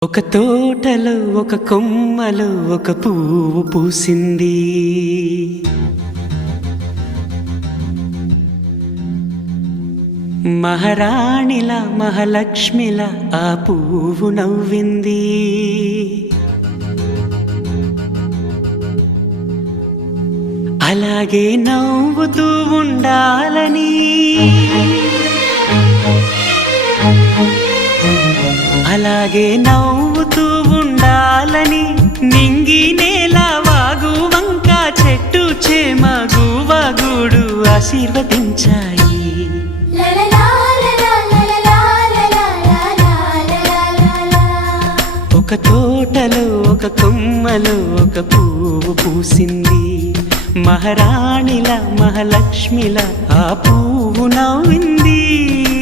ఒక తోటలో ఒక కొమ్మలో ఒక పువ్వు పూసింది. మహారాణిలా మహాలక్ష్మిలా ఆ పువ్వు నవ్వింది. అలాగే నవ్వుతూ ఉండాలని, అలాగే నవ్వుతూ ఉండాలని నింగి నేల వాగు వంక చెట్టు చేమ గువగూడు ఆశీర్వదించాయి. ఒక తోటలో ఒక కొమ్మలో ఒక పువ్వు పూసింది. మహారాణిలా మహాలక్ష్మిలా ఆ పువ్వు నవ్వింది.